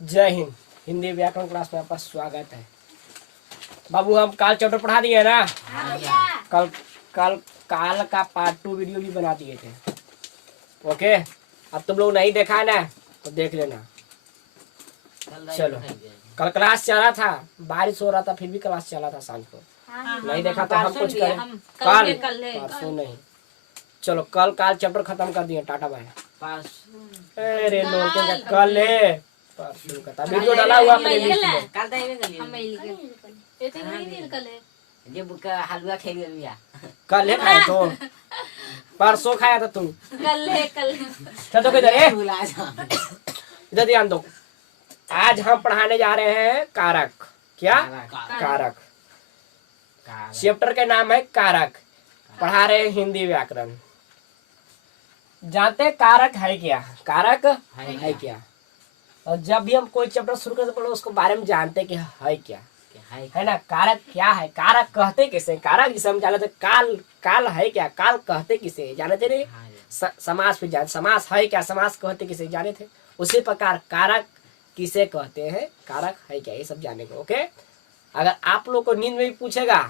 जय हिंद। हिंदी व्याकरण क्लास में आपका स्वागत है। बाबू हम काल चैप्टर पढ़ा दिए ना। कल कल काल का पार्ट 2 वीडियो भी बना दिए थे। ओके, अब तुम लोग नहीं देखा है ना तो देख लेना। चलो, कल क्लास चला था, बारिश हो रहा था फिर भी क्लास चला था शाम को। नहीं देखा तो हम कुछ करें। कल परसों नहीं। चलो कल काल चैप्टर खत्म कर दिए। Tata bye. अरे लोटे का कल है परसों का वीडियो डाला हुआ प्लेलिस्ट में। हलवा खेल लिया कल है खाया तो परसों खाया था तू। कल चल तो किधर है, इधर ध्यान दो। आज हम पढ़ाने जा रहे हैं कारक। क्या? कारक। चैप्टर का नाम है कारक। पढ़ा रहे हैं हिंदी व्याकरण। जानते हैं कारक है क्या? कारक है क्या? और जब भी हम कोई चैप्टर शुरू करते पढ़ो उसको बारे में जानते कि है क्या, है ना। कारक क्या है, कारक कहते किसे, कारक जिसे हम जाने थे। काल काल है क्या, काल कहते किसे जाने थे रे। समास पे जान, समास है क्या, समास कहते किसे जाने थे। उसी प्रकार कारक किसे कहते हैं, कारक है क्या, ये सब जाने को। ओके, अगर आप लोग को नींद में भी पूछेगा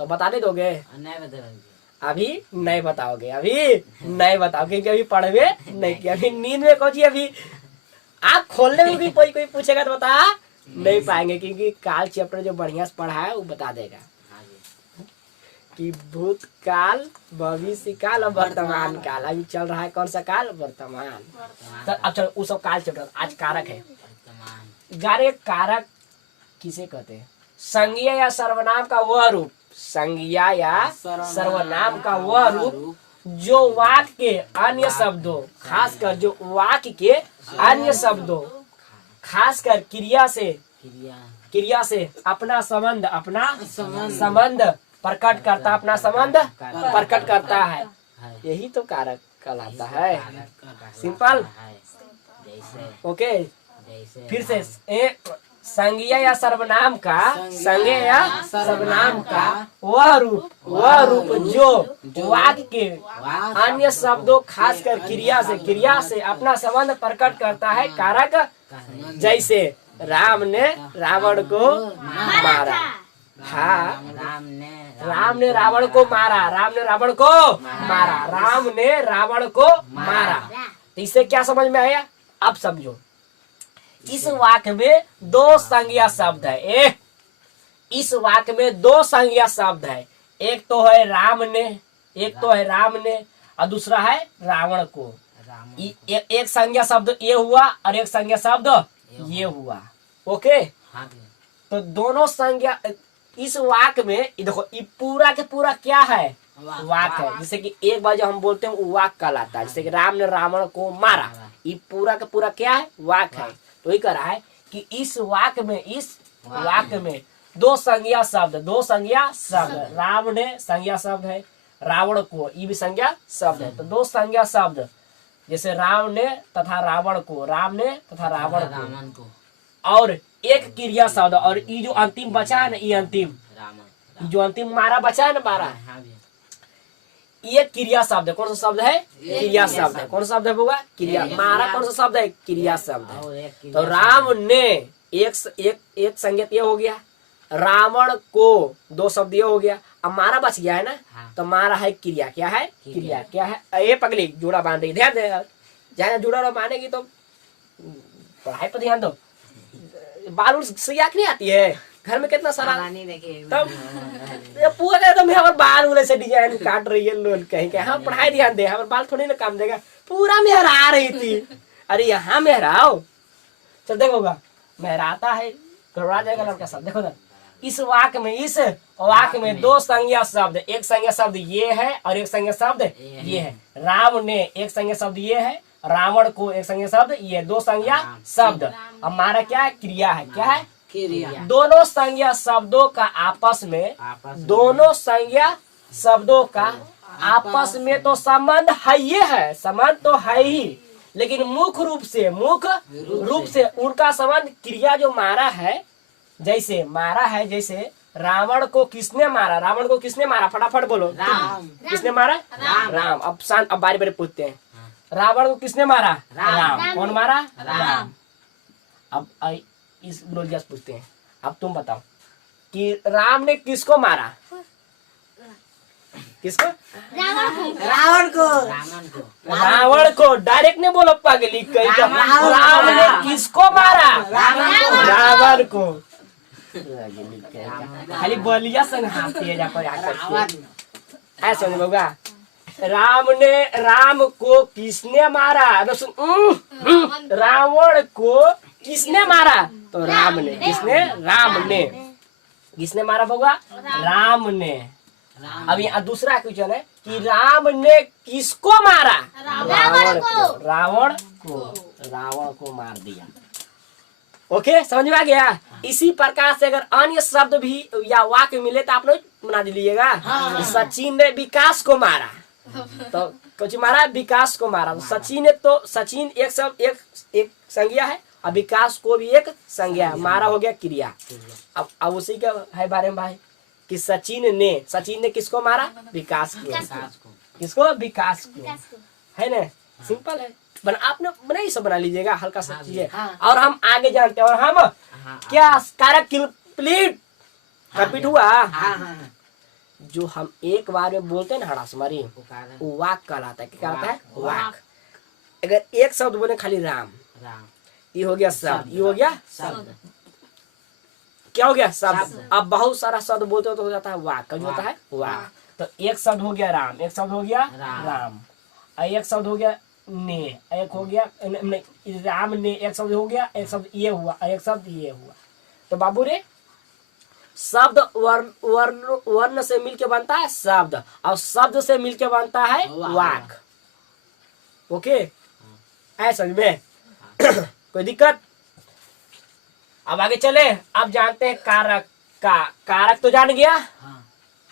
तो बता दे दोगे? अभी नहीं बताओगे, अभी नहीं बताओगे क्योंकि अभी पढ़वे नहीं किया। अभी नींद में कौन सी, अभी आप खोलने में भी कोई पूछेगा तो बता नहीं पाएंगे, क्योंकि काल चैप्टर जो बढ़िया से पढ़ा है वो बता देगा कि भूतकाल, भविष्य काल और वर्तमान काल। अभी चल रहा है कौन सा काल? वर्तमान। तो अब चलो उस सब काल चैप्टर। आज कारक है। गारे कारक किसे कहते हैं? संज्ञा या सर्वनाम का वह रूप, संज्ञा या सर्वनाम का वह रूप जो वाक्य के अन्य शब्दों, खासकर जो वाक्य के अन्य शब्दों, खासकर क्रिया से अपना संबंध प्रकट करता, अपना संबंध प्रकट करता है। यही तो कारक कहलाता है। सिंपल। ओके, फिर से एक संज्ञा या सर्वनाम का, संज्ञा या सर्वनाम का वह रूप जो वाक्य के अन्य शब्दों, खासकर क्रिया से अपना संबंध प्रकट करता है। कारक। जैसे राम ने रावण को मारा। हाँ, राम ने रावण को मारा। राम ने रावण को मारा। राम ने रावण को मारा। इससे क्या समझ में आया? अब समझो। इस वाक्य में दो संज्ञा शब्द है। इस वाक्य में दो संज्ञा शब्द है। एक तो है राम ने और दूसरा है रावण को। एक संज्ञा शब्द ये हुआ और एक संज्ञा शब्द ये हुआ। ओके, तो दोनों संज्ञा इस वाक्य में देखो, ये पूरा के पूरा क्या है? वाक्य है। जैसे कि एक बार जब हम बोलते हैं वो वाक्य कहलाता है। जैसे कि राम ने रावण को मारा, ये पूरा का पूरा क्या है? वाक्य है। तो ये कह रहा है कि इस वाक्य में दो संज्ञा शब्द, राम ने संज्ञा शब्द है, रावण को ये भी संज्ञा शब्द है। तो दो संज्ञा शब्द, जैसे राम ने तथा रावण को, और एक क्रिया शब्द। और ये जो अंतिम बचा है ना, ये जो अंतिम मारा बचा है ना, मारा, ये क्रिया शब्द है। कौन सा शब्द है? क्रिया शब्द है। कौन सा शब्द है होगा? क्रिया। मारा कौन सा शब्द है? क्रिया शब्द है। तो राम ने एक संज्ञा ये हो गया, रावण को दो शब्द ये हो गया। अब मारा बच गया है ना, तो मारा है क्रिया। क्या है? क्रिया। क्या है? ये पगली जोड़ा बांध रही, ध्यान दे। जहाँ जोड़ा बांधेगी तो पढ़ाई पर ध्यान दो। बाल से याद नहीं आती है घर में कितना सारा, तब पूरा एकदम हमारे बाल उले से डिजाइन काट रही है लोग कहीं के। हाँ, पढ़ाई ध्यान दे, हमारे बाल थोड़ी ना काम देगा। पूरा मेहरा रही थी। अरे यहाँ मेहराओ, चल देखोगा मेहराता है, गड़बड़ा जाएगा लड़का सब। देखो ना, इस वाक्य में दो संज्ञा शब्द, एक संज्ञा शब्द ये है और एक संज्ञा शब्द ये है। राम ने एक संज्ञा शब्द ये है, रावण को एक संज्ञा शब्द ये, दो संज्ञा शब्द। अब हमारा क्या है? क्रिया है। क्या है? क्रिया। दोनों संज्ञा शब्दों का आपस में तो संबंध है, ये है संबंध तो है ही, लेकिन मुख्य रूप से उनका संबंध क्रिया जो मारा है, जैसे रावण को किसने मारा? फटाफट बोलो। राम। किसने मारा? राम। अब बारी बारी पूछते हैं, रावण को किसने मारा? राम। कौन मारा? राम। अब इस नॉलेज से पूछते हैं। अब तुम बताओ कि राम ने किसको मारा? किसको? रावण को। डायरेक्ट नहीं बोलो पागली, कहीं का राम ने किसको मारा? रावण को। खाली बलिया संग हाथी है जाकर आकर ऐसा नहीं होगा। राम को किसने मारा? रावण को किसने मारा? तो राम ने। किसने? राम ने। किसने मारा होगा? राम ने। अब यहाँ दूसरा क्वेश्चन है कि राम ने किसको मारा? रावण को मार दिया। ओके, समझ में आ गया? इसी प्रकार से अगर अन्य शब्द भी या वाक्य मिले तो आप लोग बना दीजिएगा। सचिन ने विकास को मारा, तो कुछ मारा? विकास को मारा। तो सचिन एक शब्द एक संज्ञा है और विकास को भी एक संज्ञा है। मारा हो गया क्रिया। अब उसी का है बारे में भाई कि सचिन ने किसको मारा? विकास को। किसको? विकास को। है ना? सिंपल है। आपने बना ही सब बना लीजिएगा, हल्का सा चीजें। और हम आगे जानते हैं। और हम क्या कारक कंप्लीट हुआ? जो हम एक बार में बोलते हैं ना हड़ासमारी, वो वाक कहलाता है। क्या कहलाता है? वाक। अगर एक शब्द बोले खाली राम, ये हो गया शब्द। ये हो गया शब्द। क्या हो गया? शब्द। अब बहुत सारा शब्द बोलते हो तो हो जाता है वाक। कभी होता है वाक। तो एक शब्द हो गया राम, एक शब्द हो गया राम, एक शब्द हो गया ने, एक हो गया राम ने, एक शब्द हो गया, एक शब्द ये हुआ, एक शब्द ये हुआ। तो बाबू रे, शब्द वर्ण से मिलके बनता है शब्द, और शब्द से मिलके बनता है वाक। ओके, ऐसा समझ में? कोई दिक्कत? अब आगे चले। अब जानते हैं कारक का। कारक तो जान गया,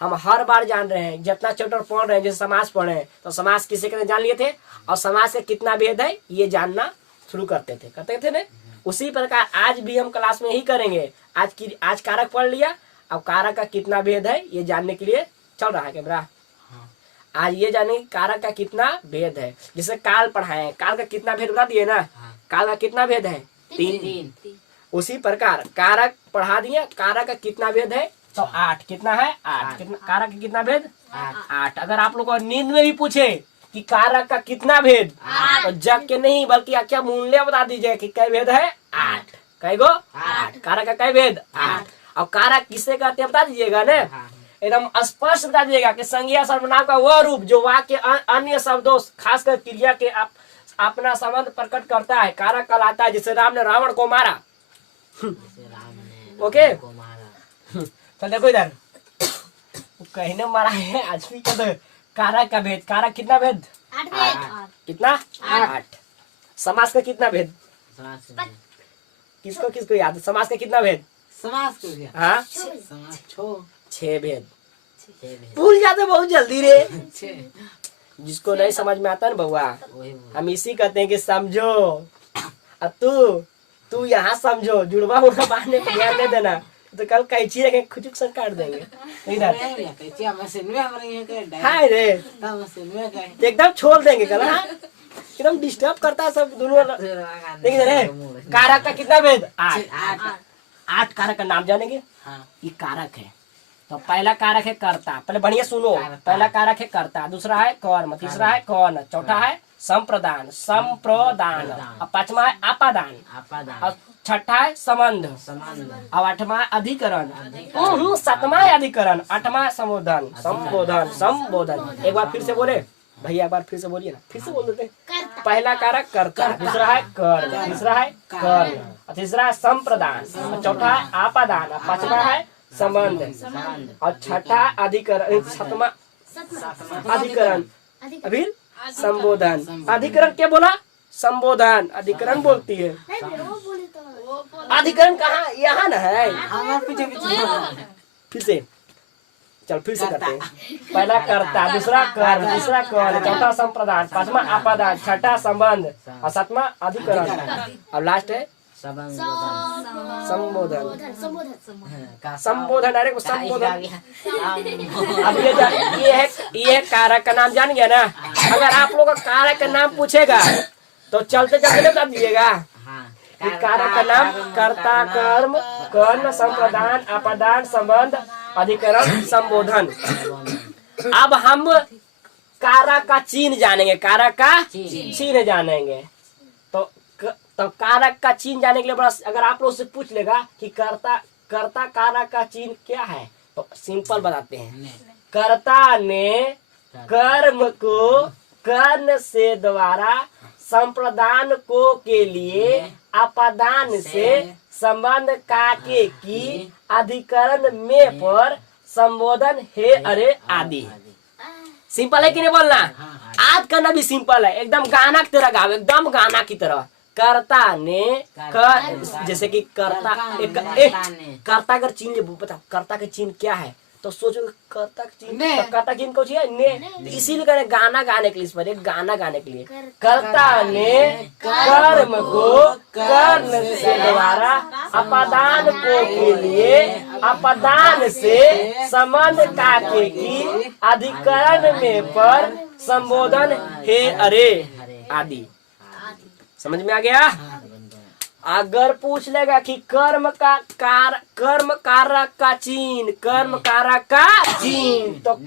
हम हर बार जान रहे हैं। जितना चैप्टर पढ़ रहे हैं, जैसे समास पढ़े हैं, तो समास किसे कहते जान लिए थे, और समास से कितना भेद है ये जानना शुरू करते थे ना। उसी प्रकार आज भी हम क्लास में ही करेंगे। आज कारक पढ़ लिया, अब कारक का कितना भेद है ये जानने के लिए चल रहा है कैमरा। आज ये जाने कारक का कितना भेद है। जैसे काल पढ़ाए, काल का कितना भेद बता दिए ना। काल का कितना भेद है? 3। उसी प्रकार कारक पढ़ा दिया, कारक का कितना भेद है? तो 8। कितना है? 8। कारक का कितना भेद? 8। अगर आप लोग को नींद में भी पूछे कि कारक का कितना भेद, तो जग के नहीं बल्कि क्या मूल्य बता दीजिए कि क्या भेद है? 8। कई गो? 8। कारक का क्या भेद? 8। और कारक किसे कहते हैं बता दीजिएगा ना, एकदम स्पष्ट बता दीजिएगा कि संज्ञा सर्वनाम का वह रूप जो वाक्य अन्य शब्दों खासकर क्रिया के अपना संबंध प्रकट करता है, कारक कहलाता है। जैसे राम ने रावण को मारा। ओके, चल देखो इधर, कहने मारा है आज भी। कारक का भेद, कारक कितना भेद? 8। कितना? 8। समास का कितना भेद? किसको किसको याद है? समास का कितना भेद? समास को? हाँ, 6 भेद। भूल जाते बहुत जल्दी रे। जिसको नहीं समझ में आता ना बउआ, हम इसी कहते हैं कि समझो। अब तू यहाँ समझो, जुड़वा उड़वा बांधने को ध्यान नहीं देना, तो कल कैची रखें खुचुक से काट देंगे। हाय रे, एकदम छोड़ देंगे कल। हाँ, एकदम डिस्टर्ब करता है सब दोनों। देखिए रे, कारक का कितना भेद? 8 कारक का नाम जानेंगे। ये कारक है। तो पहला कारक है कर्ता। पहले बढ़िया सुनो। पहला कारक है कर्ता, दूसरा है कर्म, तीसरा है कौन, चौथा है संप्रदान, और पांचवा है आपादान, और छठा है संबंध, और आठवां अधिकरण, सातवां है अधिकरण, आठवां संबोधन। एक बार फिर से बोले भैया, एक बार फिर से बोलिए ना, फिर से बोल देते। पहला कारक कर्ता, दूसरा है कर्म, तीसरा है कर्म, तीसरा है संप्रदान, चौथा है आपादान, पांचवा है संबंध, और छठा अधिकरण, सातवां अधिकरण, अभी संबोधन। अधिकरण क्या बोला? संबोधन। अधिकरण बोलती है। अधिकरण कहाँ? यहाँ ना है। फिर से चल, फिर से करते हैं। पहला कर्ता, दूसरा कर्म, तीसरा कर्म, चौथा संप्रदान, पांचवा आपादान, छठा संबंध, और सातवां अधिकरण, और लास्ट है संबोधन। डायरेक्ट संबोधन। अब ये है कारक का नाम जान गया ना। अगर आप लोग का कारक का नाम पूछेगा तो चलते चलते बता दीजिएगा कारक का नाम कर्ता, कर्म, कर्ण, संप्रदान, अपादान, संबंध, अधिकरण, संबोधन। अब हम कारक का चिन्ह जानेंगे, कारक का चिन्ह जानेंगे। तो कारक का चिन्ह जाने के लिए बड़ा, अगर आप लोग से पूछ लेगा कि कर्ता कारक का चिन्ह क्या है, तो सिंपल बताते हैं। कर्ता ने कर्म को कर्ण से द्वारा, संप्रदान को के लिए, अपादान से, संबंध काके की, अधिकरण में पर, संबोधन हे अरे आदि। सिंपल है कि नहीं बोलना? आज करना भी सिंपल है, एकदम गाना की तरह गाओ, एकदम गाना की तरह। कर्ता ने जैसे कि कर्ता कर्ता अगर चिन्ह बता, कर्ता का चिन्ह क्या है तो सोचो, कर्ता का चिन्ह, तो कर्ता चिन्ह कौन है? ने। इसीलिए करें गाना गाने के लिए, इस पर एक गाना गाने के लिए। कर्ता ने कर्म को कर्ण से द्वारा, अपादान को के लिए, अपादान से, संबंध काके की, अधिकरण में पर, संबोधन हे अरे आदि। समझ में आ गया? अगर पूछ लेगा कि कर्म कारक का चिन्ह, कर्म कारक का चिन्ह तो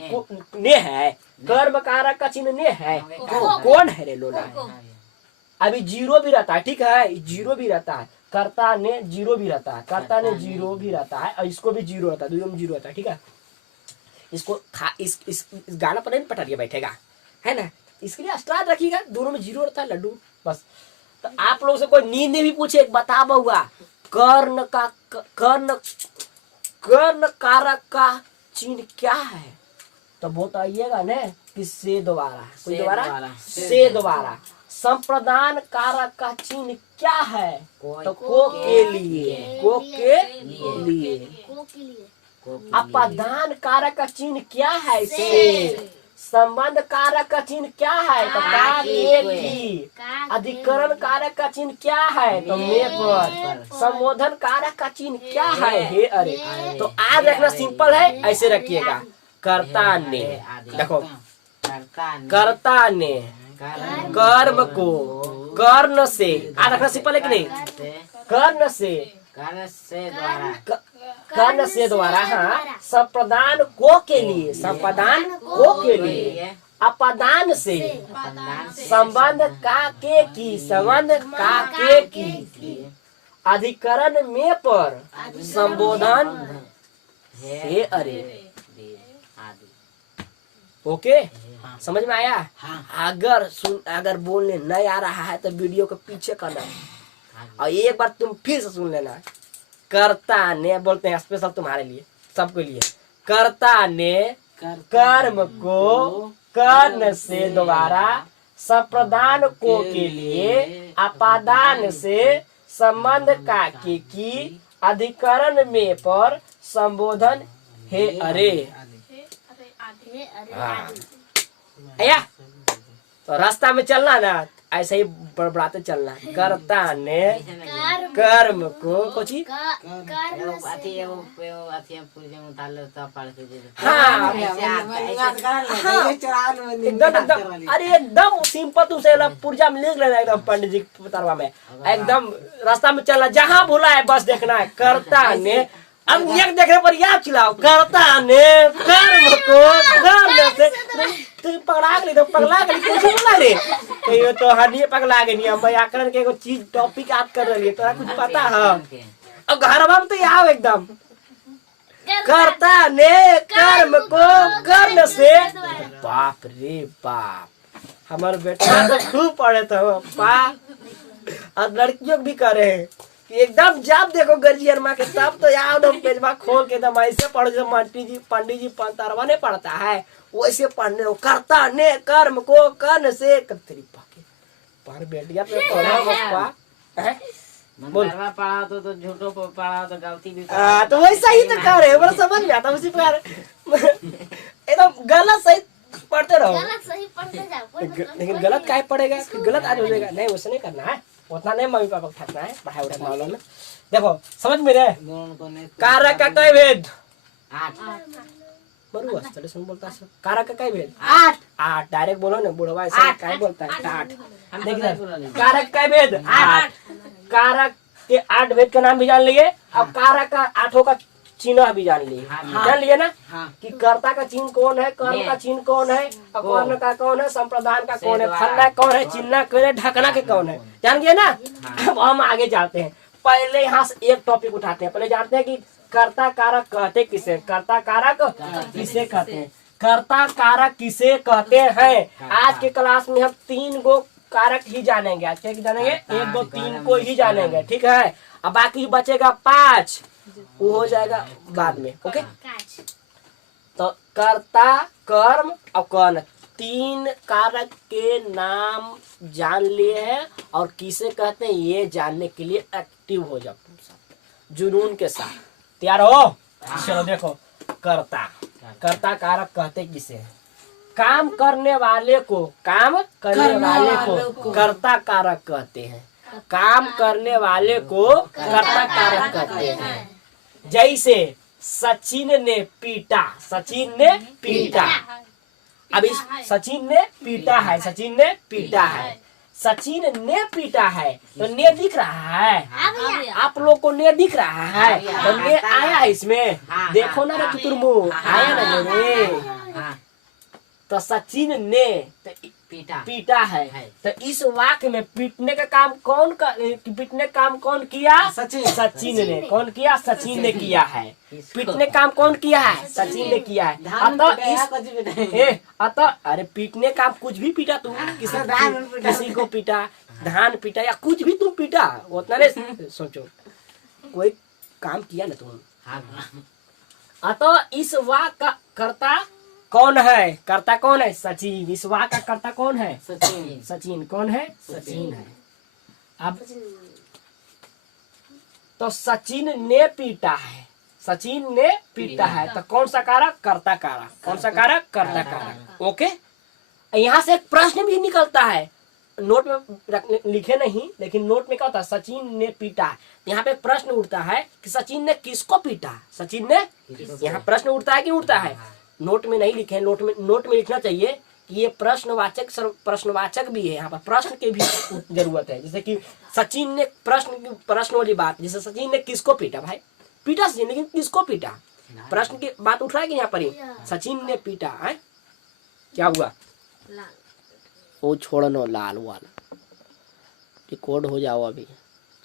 ने है, कर्म कारक का चिन्ह ने है, कौन है रे लोला? अभी जीरो भी रहता है, ठीक है, जीरो भी रहता है, कर्ता ने जीरो भी रहता है, कर्ता ने जीरो भी रहता है, और इसको भी जीरो रहता है, दोनों में जीरो रहता है, ठीक है। इसको इस गाना पर नहीं पटरिया बैठेगा, है ना, इसके लिए स्टार्ट रखिएगा, दोनों में जीरो रहता है लड्डू बस। तो आप लोग से कोई नींद में भी पूछे, बता बहुआ कर्ण कारक का चिन्ह क्या है, तो बताइएगा न कि से द्वारा, कोई द्वारा, से द्वारा। संप्रदान कारक का चिन्ह क्या है, तो को के लिए, को के लिए। अपादान कारक का चिन्ह क्या है, से। संबंध कारक का चिन्ह क्या है, तो का के की। अधिकरण कारक का चिन्ह क्या है, तो में पर। संबोधन कारक का चिन्ह क्या है, हे अरे। तो आज रखना सिंपल है, ऐसे रखिएगा। कर्ता ने, देखो, कर्ता ने कर्म को कर्ण से, आज रखना सिंपल है कि नहीं? कर्ण से द्वारा, हाँ, संप्रदान को के लिए, संप्रदान को के लिए, अपादान से, संबंध काके की, संबंध काके की, अधिकरण में पर, संबोधन हे अरे। ओके, समझ में आया? अगर बोलने नहीं आ रहा है तो वीडियो को पीछे करना और एक बार तुम फिर से सुन लेना। कर्ता ने बोलते हैं स्पेशल तुम्हारे लिए, सबके लिए। कर्ता ने कर्म को कर्ण से द्वारा, संप्रदान को के लिए, अपादान से, संबंध काके की, अधिकरण में पर, संबोधन हे अरे। या तो रास्ता में चलना ना, ऐसे ही बड़बड़ाते चलना। कर्ता ने कर्म को कुछ, एकदम अरे एकदम सिंपल, तुमसे पुर्जा में लिख लेना, एकदम पंडित जी तरवा में, एकदम रास्ता में चलना, जहाँ भूला है बस देखना है। कर्ता ने, अब एक देखने पर याद चिल्लाओ, कर्ता ने कर्म को कर्ण से, तो पगला गई, तो पगला गई, कुछ बोला रे, ये तो हनिए पगला गई। हम व्याकरण के एगो चीज टॉपिक याद कर रही है, तोरा कुछ पता है? अब घरवा में तो याव एकदम, कर्ता ने कर्म को कर्ण से, बाप रे बाप, हमारे बेटा तो खूब पढ़े थे बाप, और लड़कियों भी करे हैं एकदम। जब देखो गर्जियन माँ के तब तो यार दम पेजवा खोल के दम ऐसे पढ़ो, जब पंडित जी पंतरवा नहीं पढ़ता है वैसे पढ़ने हो। कर्ता ने कर्म को कर्ण से, तेरी पाके पर बेटिया पे पढ़ा बप्पा है, बोल पढ़ा तो झूठो को पढ़ा तो गलती भी, तो वैसा ही तो कर रहे, बड़ा समझ में आता उसी प्रकार। एकदम गलत सही पढ़ते रहो, गलत सही पढ़ते जाओ, लेकिन गलत काहे पढ़ेगा, फिर गलत आज हो जाएगा। नहीं, वैसे नहीं करना है, उतना नहीं मम्मी पापा को थकना है पढ़ाई उठाई मामलों में। देखो समझ में रहे, कारक का कई भेद? 8। मरुआ चले सुन बोलता है कारक का कई भेद? 8 डायरेक्ट बोलो ना, बुढ़वा ऐसा काय बोलता है 8। देखिए कारक का भेद 8। कारक के 8 भेद का नाम भी जान लिए, अब कारक का 8 का चिन्ह भी जान लिए। हाँ। जान लिए ना हाँ कि कर्ता का चिन्ह कौन है, कर्म का चिन्ह कौन है, कर्ण का कौन है, संप्रदान का कौन है, फलना कौन है, चिन्ह कौन है, ढकना के कौन है, जान गए ना। अब हम आगे जाते हैं। पहले यहाँ से एक टॉपिक उठाते हैं। पहले जानते हैं कि कर्ता कारक कहते किसे, कर्ता कारक किसे कहते हैं, कर्ता कारक किसे कहते हैं। आज के क्लास में हम 3 गो कारक ही जानेंगे। आज क्या जानेंगे? 1 2 3 को ही जानेंगे, ठीक है। अब बाकी बचेगा 5, वो हो जाएगा बाद में। ओके, तो कर्ता, कर्म और कर्ण 3 कारक के नाम जान लिए हैं और किसे कहते हैं ये जानने के लिए एक्टिव हो जाओ तुम सब जुनून के साथ। तैयार हो? चलो देखो, कर्ता, कर्ता कारक कहते किसे हैं? काम करने वाले को, काम करने वाले को कर्ता कारक कहते हैं। काम करने वाले को कर्ता कारक कहते हैं। जैसे सचिन ने पीटा, सचिन ने पीटा। अब इस सचिन ने पीटा है, सचिन ने पीटा है, सचिन ने पीटा है, तो ने दिख रहा है, आप लोग को ने दिख रहा है, तो ने आया है इसमें। देखो ना रे तुरमु, आया ना ने। तो सचिन ने पीटा है, तो इस वाक्य में पीटने का काम कौन पीटने का काम कौन किया? सचिन ने। कौन किया? सचिन ने किया है। पीटने का काम कौन किया है? सचिन ने किया है। अतः अरे पीटने का कुछ भी पीटा तुम, किसी को पीटा, धान पीटा या कुछ भी तुम पीटा, उतना नहीं सोचो, कोई काम किया ना तुम। अतः इस वाक्य का कर्ता कौन है? कर्ता कौन है? सचिन। इस वाक्य का कर्ता कौन है? सचिन। सचिन कौन है? सचिन है। अब तो सचिन ने पीटा है, सचिन ने पीटा है, तो कौन सा कारक? कर्ता कारक। कौन सा कारक? कर्ता कारक। ओके, यहाँ से एक प्रश्न भी निकलता है, नोट में लिखे नहीं, लेकिन नोट में क्या होता है? सचिन ने पीटा। यहाँ पे प्रश्न उठता है कि सचिन ने किसको पीटा? सचिन ने, यहाँ प्रश्न उठता है कि उठता है? नोट में नहीं लिखे, नोट में लिखना चाहिए कि ये प्रश्नवाचक भी है। यहाँ पर प्रश्न की भी जरूरत है। जैसे कि सचिन ने प्रश्न वाली बात, जैसे सचिन ने किसको पीटा? भाई पीटा सचिन, लेकिन किसको पीटा? प्रश्न की बात उठ रहा है कि यहाँ पर ही सचिन ने पीटा है, क्या हुआ? वो छोड़ो लाल वाला, रिकॉर्ड हो जाओ अभी।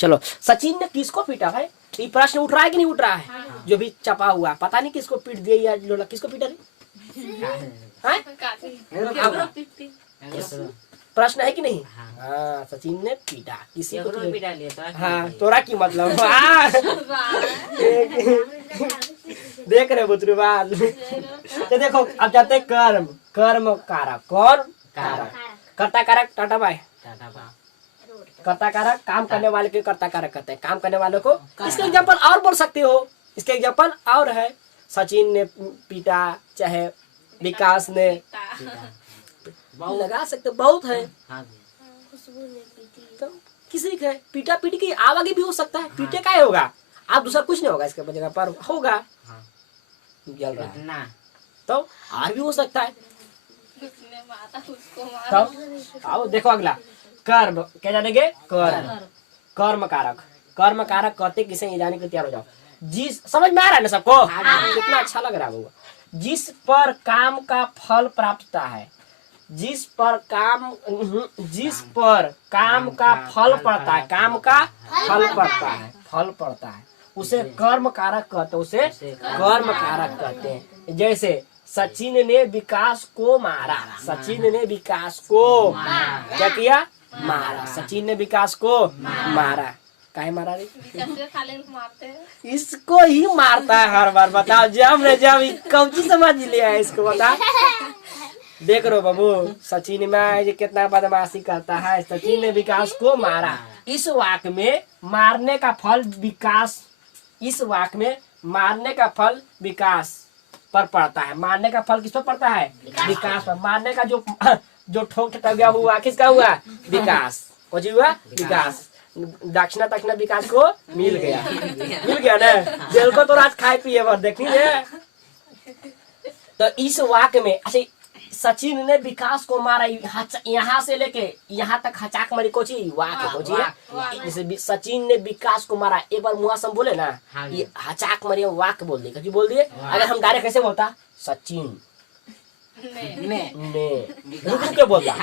चलो, सचिन ने किसको पीटा? भाई ये प्रश्न उठ रहा है कि नहीं उठ रहा है? जो भी छपा हुआ, पता नहीं किसको पीट दिया या लोला, किसको पीटा रे? प्रश्न है कि नहीं? हाँ, सचिन ने पीटा किसी को पीटा लिया। हाँ, तोरा की मतलब देख रहे बुतरुबाल। तो देखो, अब जाते हैं कर्म, कर्म कारक। कौन? कारक। कर्ता कारक, टाटा बाय। कर्ता कारक काम करने वाले के कर्ता कारक कहते हैं, काम करने वाले को। इसके एग्जांपल और बोल सकते हो, इसके एग्जांपल और है। सचिन ने पीटा, चाहे विकास ने लगा सकते, बहुत है। तो किसी का पीटा पीटी की आवागी भी हो सकता है। पीटे का होगा, आप दूसरा कुछ नहीं होगा, इसके जगह पर होगा जल रहा है, तो और भी हो सकता है। तो आओ देखो अगला, कर्म। क्या जानेंगे? कर्म, कर्म कारक। कर्म कारक कहते किसे, ये जाने के लिए तैयार हो जाओ। जिस, समझ में आ रहा है ना सबको? कितना अच्छा लग रहा है वो। जिस पर काम का फल प्राप्त होता है, जिस पर काम का फल पड़ता है, काम का फल पड़ता है, फल पड़ता है, उसे कर्म कारक कहते हैं, उसे कर्म कारक कहते हैं। जैसे सचिन ने विकास को मारा, सचिन ने विकास को क्या किया? मारा। सचिन ने विकास को मारा। काहे मारा रे? इसको ही मारता है हर बार। बताओ, जब कौची समझ लिया है इसको, बता। देख रो बाबू, सचिन में कितना बदमाशी करता है। सचिन ने विकास को मारा। इस वाक्य में मारने का फल विकास, इस वाक्य में मारने का फल विकास पर पड़ता है। मारने का फल किस पर पड़ता है? विकास पर। मारने का जो ठोक ठगा हुआ किसका हुआ? विकास। और जी हुआ विकास। दक्षिणा तक्षिणा विकास को मिल गया ना। जेल को तो रात खाए पिए भर देखनी है। तो इस वाक्य में, अच्छा सचिन ने विकास को मारा, यहाँ से लेके यहाँ तक हचाक मारी कोची वाक कोची है। जैसे सचिन ने विकास को मारा, एक बार मुँह से बोले ना ये हचाक मारी वाक बोल दिए, कभी बोल दिए। अगर हम डायरेक्ट कैसे बोलता सचिन ने रुक के बोलता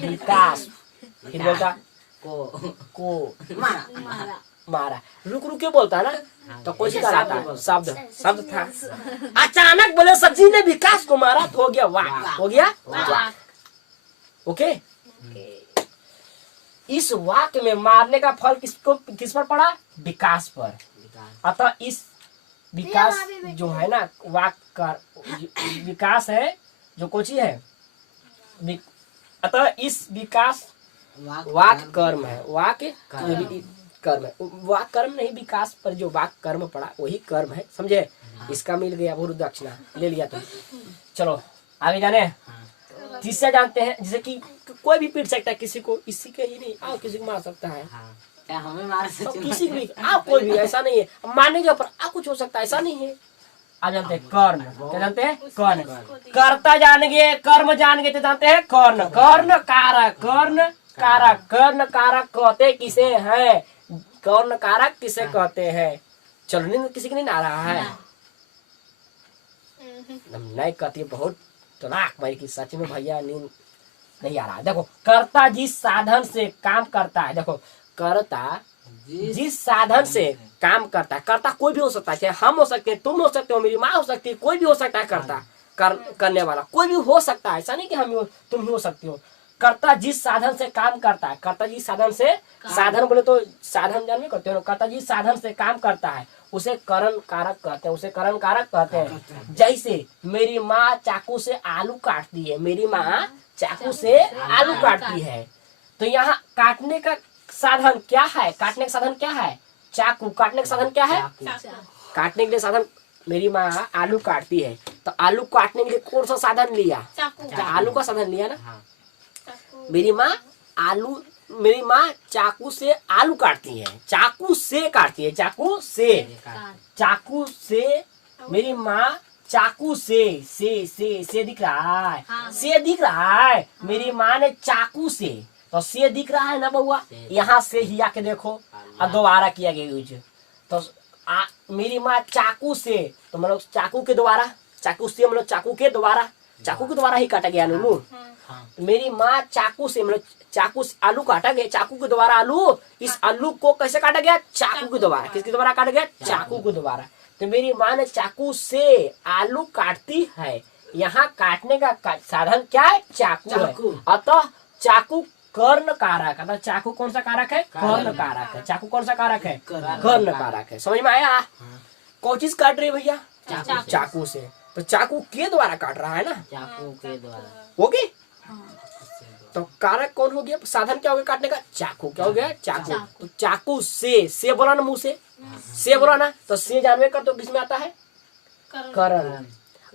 विकास, फिर बोलता को मारा, रुक के बोलता ना तो कुछ कराता शब्द शब्द था। अचानक बोले सचिन ने विकास को मारा तो हो गया वाक, हो गया वाक। ओके, इस वाक में मारने का फल किस पर पड़ा? विकास पर। अतः इस विकास जो है ना वाक का विकास है जो कोची है, अतः इस विकास वाक कर्म है, वाक कर्म है, वाक कर्म नहीं विकास पर जो वाक कर्म पड़ा वही कर्म है, समझे। इसका मिल गया वो दक्षिणा ले लिया तुम। चलो आगे जाने। तीसरा जानते हैं, जैसे कि कोई भी पीट सकता है किसी को, इसी के ही नहीं आओ किसी को मार सकता है, हमें मार तो किसी को भी आप कोई भी, ऐसा नहीं है मारने के ऊपर आप कुछ हो सकता है, ऐसा नहीं है। आ जानते हैं कर्ण, क्या जानते हैं? कर्ण। कर्ता जान गए, कर्म जान गए तो जानते हैं कर्ण। कर्ण कारक, कर्ण कारक, कर्ण कारक कहते किसे हैं? कर्ण कारक किसे कहते हैं? चलो नींद किसी की नहीं आ रहा है, नहीं कहती बहुत तलाक भाई की, सच में भैया नींद नहीं आ रहा है। देखो कर्ता जिस साधन से काम करता है, देखो कर्ता जिस साधन से काम करता है, कर्ता कोई भी हो सकता है, चाहे हम हो सकते हैं, तुम हो सकते हो, मेरी माँ हो सकती है, कोई भी हो सकता है कर्ता, करने वाला कोई भी हो सकता है, ऐसा नहीं कि हम हो तुम ही हो सकती हो। कर्ता जिस साधन से काम करता है, कर्ता जिस साधन से, साधन बोले तो साधन जान में करते हो, कर्ता जिस साधन से काम करता है उसे करण कारक कहते हैं, उसे करण कारक कहते हैं। जैसे मेरी माँ चाकू से आलू काटती है, मेरी माँ चाकू से आलू काटती है, तो यहाँ काटने का साधन क्या है? काटने का साधन क्या है? चाकू। काटने का साधन क्या है? काटने के लिए साधन, मेरी माँ आलू काटती है तो आलू काटने के लिए कौन सा साधन लिया? आलू का साधन लिया ना। मेरी माँ चाकू से आलू काटती है, चाकू से काटती है, चाकू से मेरी माँ चाकू से दिख रहा है, से दिख रहा है, मेरी माँ ने चाकू से, तो से दिख रहा है ना बउआ, यहाँ से ही आके देखो और दोबारा किया गया यूज, तो मेरी माँ चाकू से, तो मतलब चाकू के द्वारा, चाकू से मतलब चाकू के द्वारा ही काटा गया नूनू। मेरी माँ चाकू से मतलब चाकू से आलू काटा गया, चाकू के द्वारा आलू, इस आलू को कैसे काटा गया? चाकू के द्वारा। किसके द्वारा काटा गया? चाकू के द्वारा। तो मेरी माँ ने चाकू से आलू काटती है, यहाँ काटने का साधन क्या है? चाकू है। अतः चाकू कर्ण कारक, अतः चाकू कौन सा कारक है? कर्ण कारक है। चाकू कौन सा कारक है? कर्ण कारक है। समझ में आया? कौन चीज काट रही है भैया? चाकू से, तो चाकू के द्वारा काट रहा है ना, चाकू के द्वारा। ओके, तो कारक कौन हो गया? साधन क्या हो गया काटने का? चाकू। क्या हो गया? चाकू। तो चाकू से बोला ना, मुंह से बोला ना, तो से जानवे कर तो किसमें आता है? करण।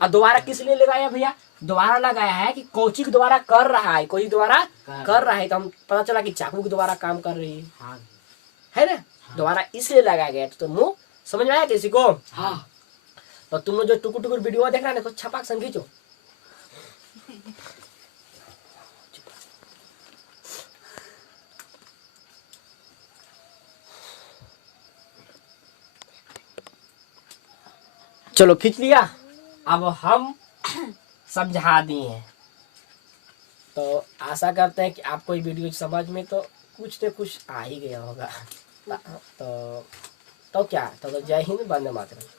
और दोबारा किस लिए लगाया भैया? दोबारा लगाया है कि कोची के द्वारा कर रहा है, कोई द्वारा कर रहा है, तो हम पता चला कि चाकू के द्वारा काम कर रही है ना, दोबारा इसलिए लगाया गया। तो मुंह समझ में आया किसी को? हाँ। तो तुम लोग जो टुकुर वीडियो देख रहे हैं तो छपाक संग खींचो। चलो खींच लिया। अब हम समझा दिए, तो आशा करते हैं कि आपको ये वीडियो समझ में तो कुछ आ ही गया होगा। तो क्या, तो जय हिंद, वंदे मातरम।